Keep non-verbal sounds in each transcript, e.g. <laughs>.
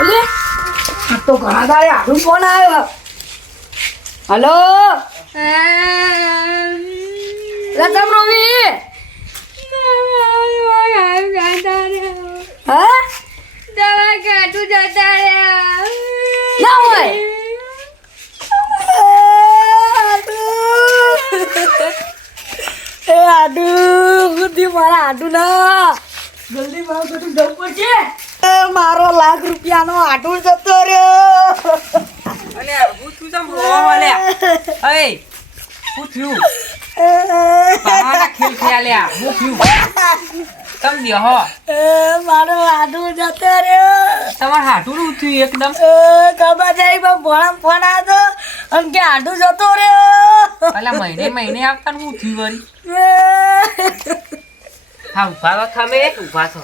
અલે આ તો ઘણા દાડે આનું ફોન આવ્યો. હલો? રતમ રોવી? હા? ના હોય. એ આડુ, બુદ્ધિ મારા આડુ ના. જલ્દી મારું બધું જવું પડશે? મારો લાખ રૂપિયાનો આડુ જતો રહ્યો. અલે હું છું તમ રોવા અલ્યા. અય હું થયું? પાના ખેલ ખેલ્યા હું થયું? તમ દે હો. મારો આડુ જતો રહ્યો. તમાર હાટું ઉઠ્યું એકદમ? કબા ખબર છે પણ ભોળા ફોન આવ્યો અને કે આડુ જતો રહ્યો. અલા મહિને મહિને આપતા હું થયું વળી? એ. હા ઊભા તો તમે એક ઊભા છો.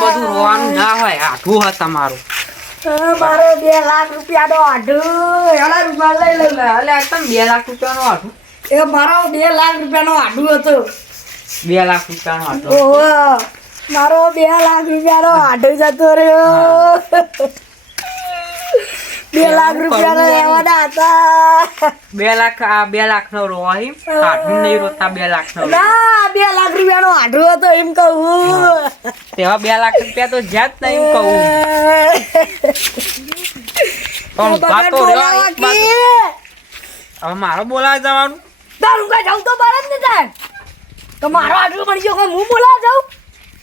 બધું રોવાનું ના હોય હાટું હોય તમારું. મારો બે લાખ રૂપિયાનો આડુ એના રૂપિયા લઈ લે એટલે એકદમ બે લાખ રૂપિયાનું હાટું એ મારો બે લાખ રૂપિયાનો આડુ હતો. બે લાખ રૂપિયાનું હાટું ઓહો મારો બે લાખ રૂપિયાનો આડુ જતો રહ્યો. બે લાખ રૂપિયાનો લેવાના હતા. બે લાખ આ બે લાખ નો એમ હાટું નહીં રોતા બે લાખ નો ના બે લાખ રૂપિયાનો આડુ હતો એમ કહું. તેવા બે લાખ રૂપિયા તો જ્યાં જ નહીં કહું. પણ તો. હવે મારો બોલાવા જવાનું. તારું કઈ જાઉં તો જ ને થાય તો મારો આડુ મળી ગયો હું બોલાવા જાઉં?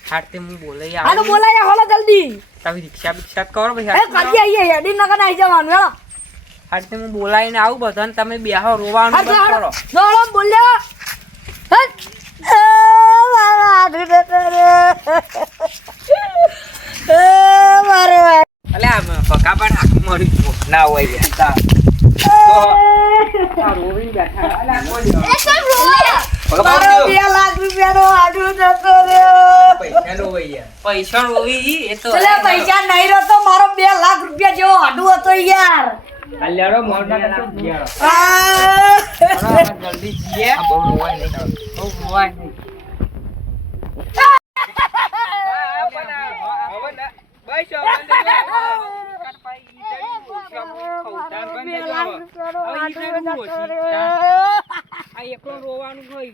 હાટે હું બોલાઈ આ તો હોલો જલ્દી. તમે રિક્ષા બિક્ષા કરો પછી એ કરજે આઈએ હેડી નકર આવી જવાનું હેલો હું બોલાવીને આવું બધાને તમે બેહો રોવાનું બંધ કરો. દોડો બોલ્યો. અલે પકા પણ આખું મળી ગયું. ના હોય. બેઠા. રોવી ચલે પૈસા નહીં રહ્યો મારો બે લાખ રૂપિયા જેવો આડુ હતો યાર. કલ્યાણો હવે જલ્દી જઈએ. બહુ રોવાય નહીં. બહુ રોવાય નહીં.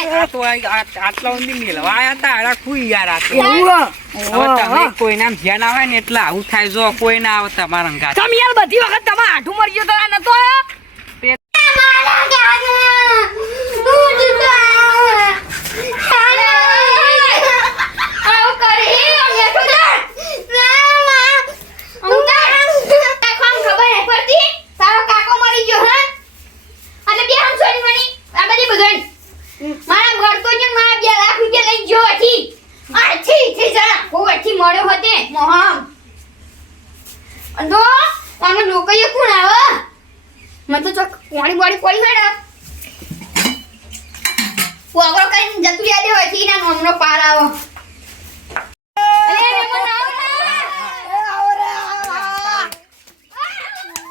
આટલા ઊંધી મેળવા આયા તા આડા ખુઈ યાર તમે કોઈ નામ ધ્યાન આવે ને એટલે આવું થાય. જો કોઈ ના આવે તમારા તમે યાર બધી વખત તમે આઠું મરી ગયો તો નતો આયો? અંદો લોકો એ કોણ આવે? મને તો ચોક વાણી બોડી પડી હોય ને કઈ જતું યાદ હોયથી ના નોમનો પાર આવો અલે મેમન આવો ને. એ આવો રે, આવો, આવો.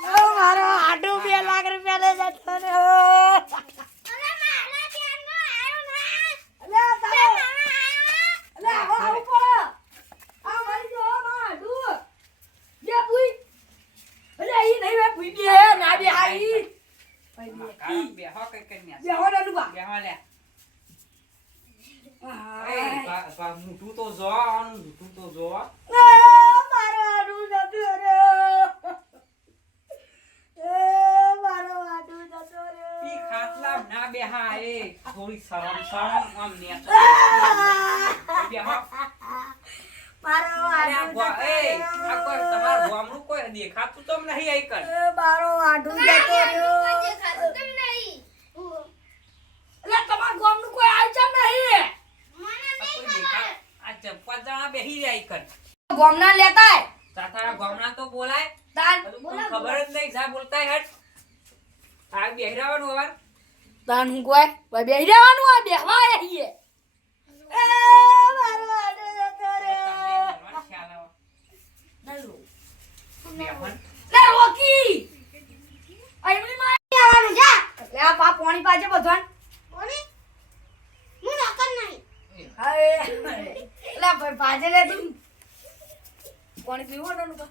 ઓ, મારો આડુ બે લાખ રૂપિયાનો જતો રહ્યો. અલે મારા ધ્યાનમાં આવ્યો ના. અલે, તારો- અલે, આવો, આવું પડે. આ મારી જો, આ મારા આડુ. બે ભૂઈ. અલે, ઈ નહીં બે ભૂઈ બે હે, ના બે આ ઈ. ભાઈ બે. ઈ. બેહો કઈ કઈ ને. બે હો ને ડૂબા. બેહો લે. મોઢું તો જો, આનું મોઢું તો જો. એ, મારો આડુ જતો રહ્યો. એ, મારો આડુ જતો રહ્યો. ઈ ખાટલામાં ના બેહા, એ થોડી શરમ શરમ આમ ને બેહો. મારો આડુ એ, આ. કોઈ તમારું ગામડું કોઈ દેખાતું તો નહીં આઈ કર. એ, મારો આડુ જતો રહ્યો. દેખાતું કેમ નહીં? કોઈ આવ્યું નહીં. આ પાંચ જણા બેહી જાય કર. ગામના લેતા તારા ગોમના તો બોલાય. તાર ખબર જ નહીં જા બોલતા હેડ આ બેહરાવાનું અવાર તાન હું કોઈ ભાઈ બેહી રહેવાનું આ બેહવા આયા છીએ એ મારો આડો જતો રે. લે રોકી આ એમની માં આવવાનું જા. લે આ પા પાણી પાજે બધવાન પાણી હું નકર નહીં હાય લે ભાઈ પાજે લે તું પાણી પીવો ને ના.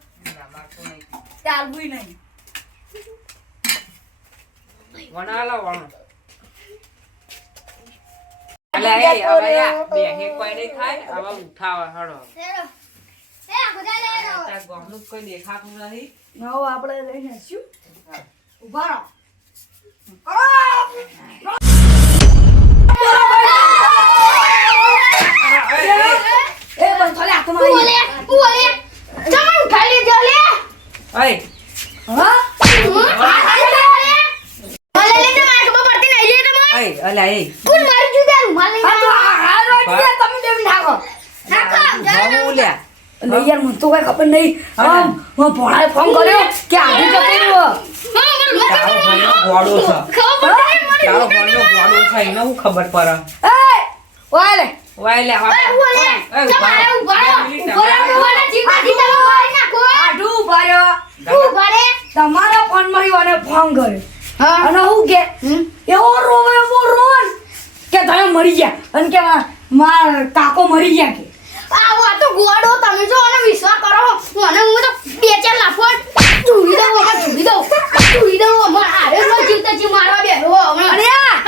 ચાલવું નહીં. વણાલો ઊભા અલા, એ, હવે યા, બેહે કોઈ નહીં થાય, હવે ઉઠાવો, હળો. તાર ગામનું જ કોઈ દેખાતું નથી. નવો આપણે લઈને શું ઊભા રહો એ, એ, એ બંધ થોલે હાથમાં આવી. ઓય, હા ઓય, અલા, એ. આ તો આ હારો એટલે તમે બે મિનિટ હાકો બહુ લ્યા. એટલે યાર મને તો કઈ ખબર નહીં. આમ હું ભોળાએ ફોન કર્યો કે તારો ગોળો છે. તારો ગોળો. છે, એને હું ખબર? એ તમારા ફોનમાં મને ફોન કર્યો. અને હું કે એવો રોવે એવો રોવે કે તમે મરી ગયા. અને કે માર કાકો મરી ગયા કે? તમે જો અને વિશ્વાસ કરો મને હું તો બે ચાર લાફો જોઈ દઉં ચૂડી દઉં અમે આરે નો જીવતા જીવ મારવા બેઠો અમે અને આ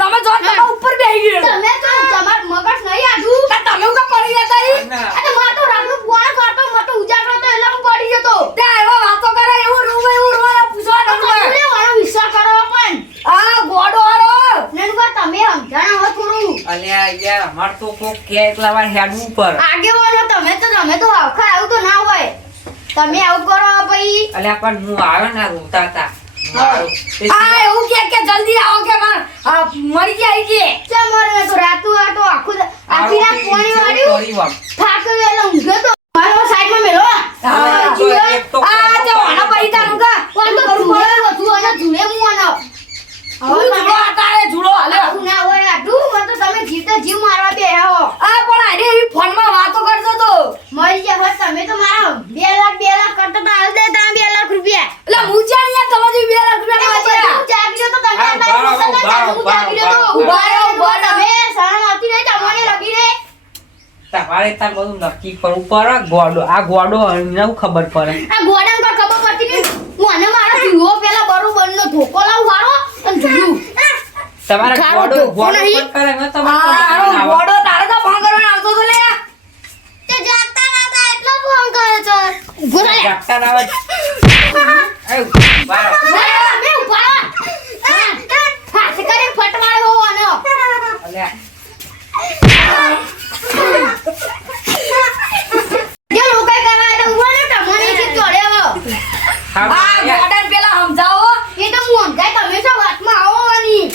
તમે જો તમારા ઉપર બેહી ગયો તમે તો તમાર મગજ નહીં આડું કે તમે હું કાં પડી ગયા તા ઈ? ના. અને માં તો રાતનું ફોન કરતો મતો ઉજાગરો તો એટલે હું પડી જતો ત્યાં એવા વાતો કરે એવું રોવે એવું રોવે પૂછવા તમે નંબર મને વિશ્વાસ કરો પણ આ ગોડો હારો નનકા તમે સમજાણા હો થોડું અલ્યા, યાર, અમાર તો કોક કે એટલા વાર હેડવું પર આગેવાનો તમે તો તમે તો આખા આવું તો ના હોય. તમે આવું કરો ભાઈ. અલ્યા પણ હું આવ્યો ને રોતા તા. હું એવું કે કે જલ્દી આવો કે માર આ મરી ગયા છે મરે તો રાતું આ તો આખું આખી રાત પાણી વાળ્યું ફરી વાર. થાક એટલે ઊંઘ્યો તો મારો સાઈડમાં મેલો આ આ તો એક તો આ જો આના પૈસા તારું કા પણ તો ધૂળે વધુ અને ધૂળે હું આનો હું ઝૂલો આટાડે ઝૂલો હાલે આવું ના હોય આટલું મને તો તમે જીવતા જીવ મારવા બે હો આ પણ આને એવી ફોનમાં વાતો કરતો તો મરી ગયા હોત તમે તો મારા બે લાખ બે લાખ કરતા તો હાલ દે તમે બે લાખ રૂપિયા એટલે મુજાણી યાર તમારી બે લાખ રૂપિયા એ તો માં બધું જાગી રહ્યો તો તમે હા, તારી બરાબર, મુસલમાન જાગી, હું બરાબર, જાગી રહ્યો તો. બરાબર. ઊભા રહો, ઊભા રહો. તમે શરમ આવતી નહીં તમને લગી રે તમારે તાર બધું નક્કી કરવું પડે. ગોડો આ ગોડો એને ખબર પડે? આ ગોડા કોઈ ખબર પડતી નહીં. હું આને મારા જીવો પેલા બરોબર નો ધોકો લાવું વાળો અને જોયું તમારા ગોડો ગોડો પર કરે મે તમારો. ગોડો તારે તો ફોન કરવાનો આવતો તો લે. તે જાગતા નતા એટલો ફોન કરે છે. ગોડા જાગતા ના આવે. <laughs> એ, બાર. અમે ઊભા રહો. હાથ કરીને ફટવાડો હોવાનો અલ્યા, જે લોકાઈ કરવા એટલે ઊભો ને તમને થી જોડે હવે હા, આ અલ્યા. ગોડાને પેલા સમજાવો એ તો હું સમજાય તમે શું વાતમાં આવો વળી.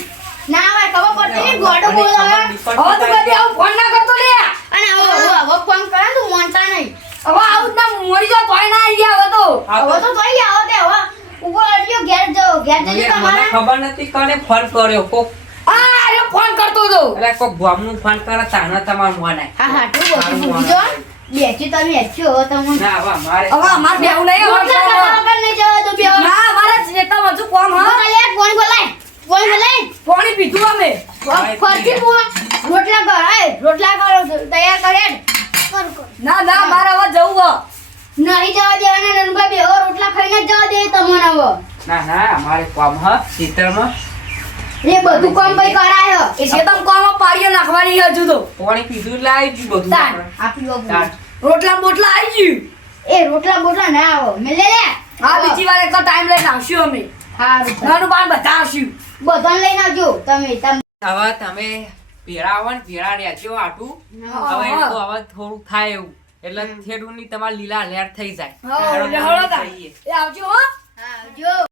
ના હોય ખબર પડતી નહીં ગોડો બોલાવે હવે તું કદી આવું ફોન ના કરતો લે અને હવે હવે હવે ફોન કરે ને તું માનતા નહીં હવે આવું જ ના મરી જાવ તોય ના આવી ગયા હવે તો હા, હવે તો થઈ આવો તે હવે ઊભો અડ્યો ઘેર જાઓ ઘેર જજો મને ખબર નથી કોને ફોન કર્યો. કોક આ અરે ફોન કરતો હતો. એટલે કોક ગામનું ફોન કરે તાને તમારું મોને. હા હા તું બધું ભૂલી જો તમે તમે ના હવે મારે હવે અમાર બેવું નહીં હવે ખાવા નહીં જવા દો બેહો. ના હજુ કોમ હા? બોલાય, ફોન બોલાય. ફોન બોલાય. પીધું અમે. ફરતી ફોન. રોટલા કરાય રોટલા કરો તૈયાર કરે કર કર. ના ના મારે હવે જવું. નહીં જવા દેવાના નનભા બેહો રોટલા ખાઈને જવા દે તમને હવે. ના ના અમારે કામ હ ચિત્રમાં. એ બધું કામ ભાઈ કરાય એ શેતમ કોમાં પાડીઓ નાખવાની હજુ તો. પાણી પીધું આવી ગયું બધું આપી રોટલા બોટલા આવી ગયું. એ રોટલા બોટલા ના આવો. મે લે લે. હા બીજી વાર એક તો ટાઈમ લઈને આવશું અમે. હા નાનું બાન બધા આવશું. બધાને લઈને આવજો. તમે તમે. હવે તમે પેરા આવો ને પેરા રહેજો આટું. હવે તો હવે થોડું થાય એવું. એટલે થેડું ની તમારે લીલા લેર થઈ જાય. હા હળો તા. એ આવજો હા આવજો.